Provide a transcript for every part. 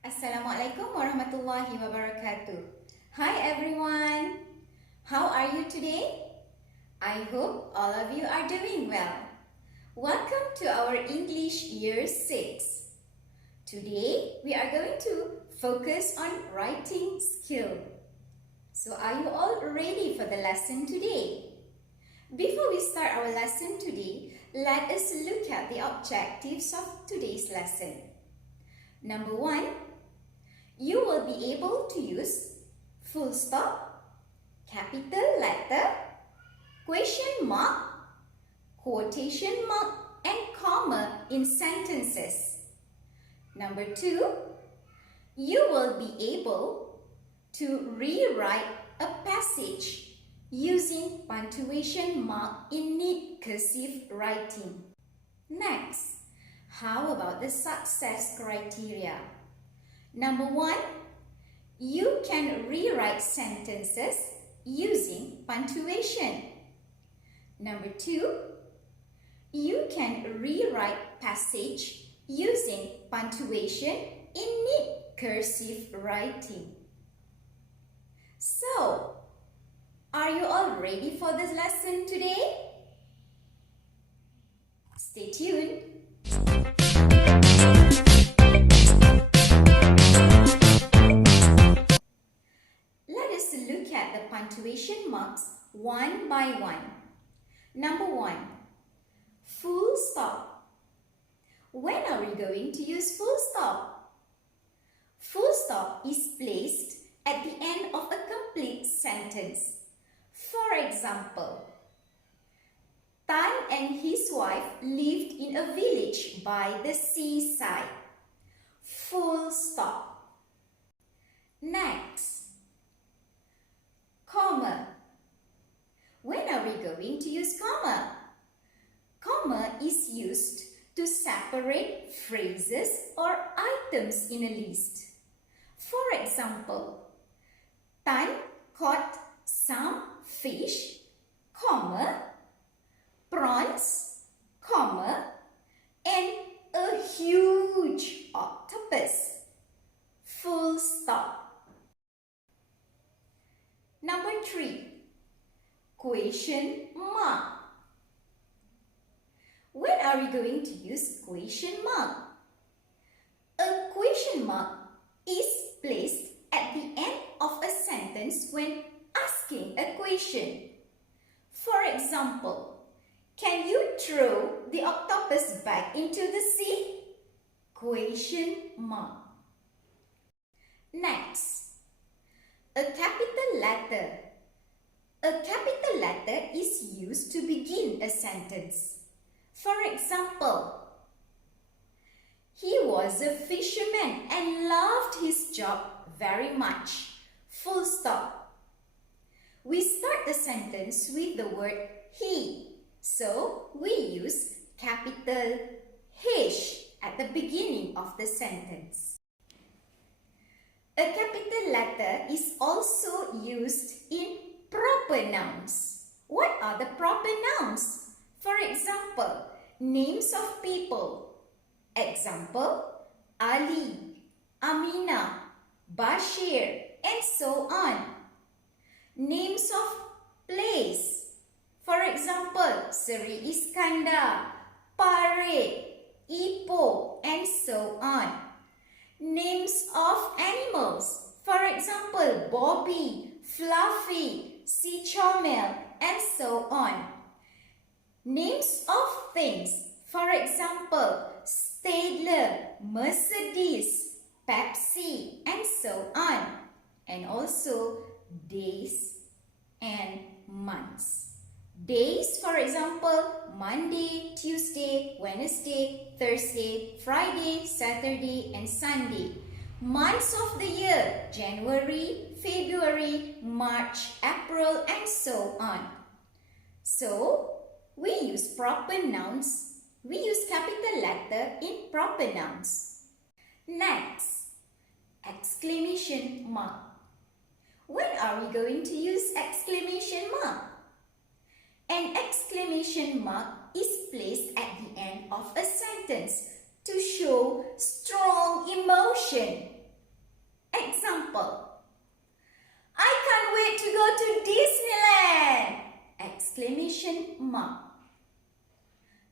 Assalamualaikum warahmatullahi wabarakatuh. Hi everyone. How are you today? I hope all of you are doing well. Welcome to our English Year 6. Today we are going to focus on writing skill. So are you all ready for the lesson today? Before we start our lesson today, let us look at the objectives of today's lesson. Number 1, you will be able to use full stop, capital letter, question mark, quotation mark, and comma in sentences. Number 2, you will be able to rewrite a passage using punctuation mark in neat cursive writing. Next, how about the success criteria? Number 1, you can rewrite sentences using punctuation. Number 2, you can rewrite passage using punctuation in neat cursive writing. So, are you all ready for this lesson today? Stay tuned. Look at the punctuation marks one by one. Number 1, full stop. When are we going to use full stop? Full stop is placed at the end of a complete sentence. For example, Tan and his wife lived in a village by the seaside. Full stop. Next, comma. When are we going to use comma? Comma is used to separate phrases or items in a list. For example, Tan caught some fish, comma, prawns, comma, and a huge octopus. Full stop. Number 3, question mark. When are we going to use question mark? A question mark is placed at the end of a sentence when asking a question. For example, can you throw the octopus back into the sea? Question mark. Next, a capital letter. A capital letter is used to begin a sentence. For example, he was a fisherman and loved his job very much. Full stop. We start the sentence with the word he. So, we use capital H at the beginning of the sentence. A capital letter is also used in proper nouns. What are the proper nouns? For example, names of people. Example, Ali, Amina, Bashir, and so on. Names of place. For example, Seri Iskandar, Pare, Ipoh, and so on. Names of animals. For example, Bobby, Fluffy, Sea Chomel, and so on. Names of things. For example, Stadler, Mercedes, Pepsi, and so on. And also days and months. Days, for example, Monday, Tuesday, Wednesday, Thursday, Friday, Saturday, and Sunday. Months of the year, January, February, March, April, and so on. So, we use proper nouns. We use capital letter in proper nouns. Next, exclamation mark. When are we going to use exclamation mark? An exclamation mark is placed at the end of a sentence to show strong emotion.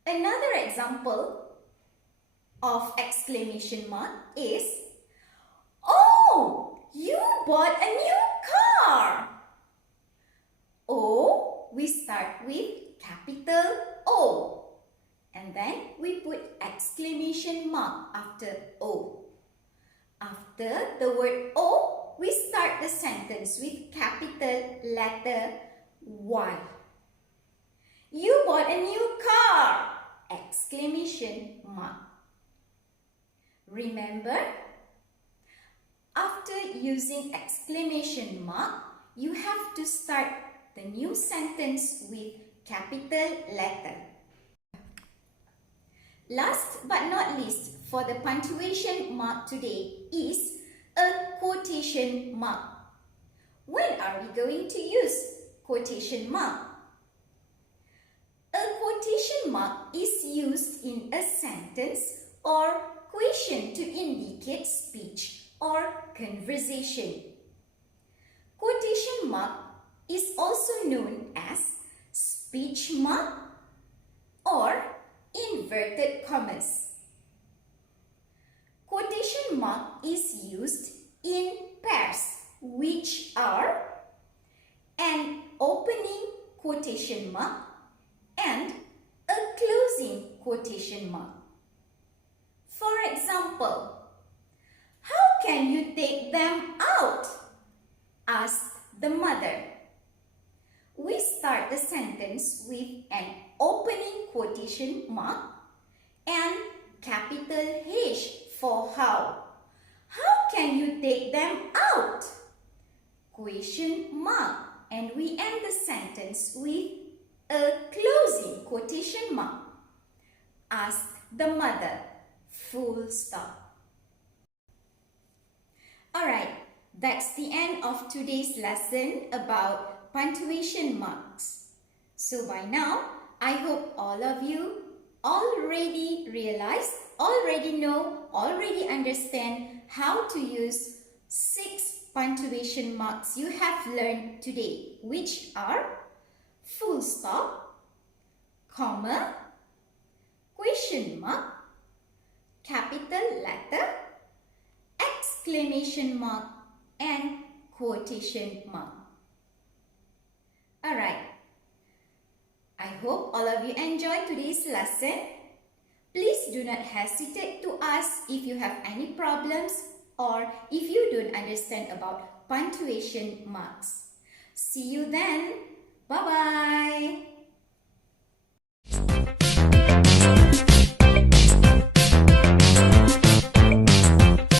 Another example of exclamation mark is, "Oh, you bought a new car!" O, we start with capital O. And then we put exclamation mark after O. After the word O, we start the sentence with capital letter Y. "You bought a new car!" Exclamation mark. Remember, after using exclamation mark, you have to start the new sentence with capital letter. Last but not least, for the punctuation mark today is a quotation mark. When are we going to use quotation mark? A quotation mark is used in a sentence or question to indicate speech or conversation. Quotation mark is also known as speech mark or inverted commas. Quotation mark is used in pairs, which are an opening quotation mark and a closing quotation mark. For example, "How can you take them out?" asked the mother. We start the sentence with an opening quotation mark and capital H for how. "How can you take them out?" Question mark, and we end the sentence with a closing quotation mark. "Ask the mother." Full stop. Alright, that's the end of today's lesson about punctuation marks. So by now, I hope all of you already realize, already know, already understand how to use 6 punctuation marks you have learned today, which are full stop, comma, question mark, capital letter, exclamation mark, and quotation mark. Alright, I hope all of you enjoyed today's lesson. Please do not hesitate to ask if you have any problems or if you don't understand about punctuation marks. See you then. Bye-bye.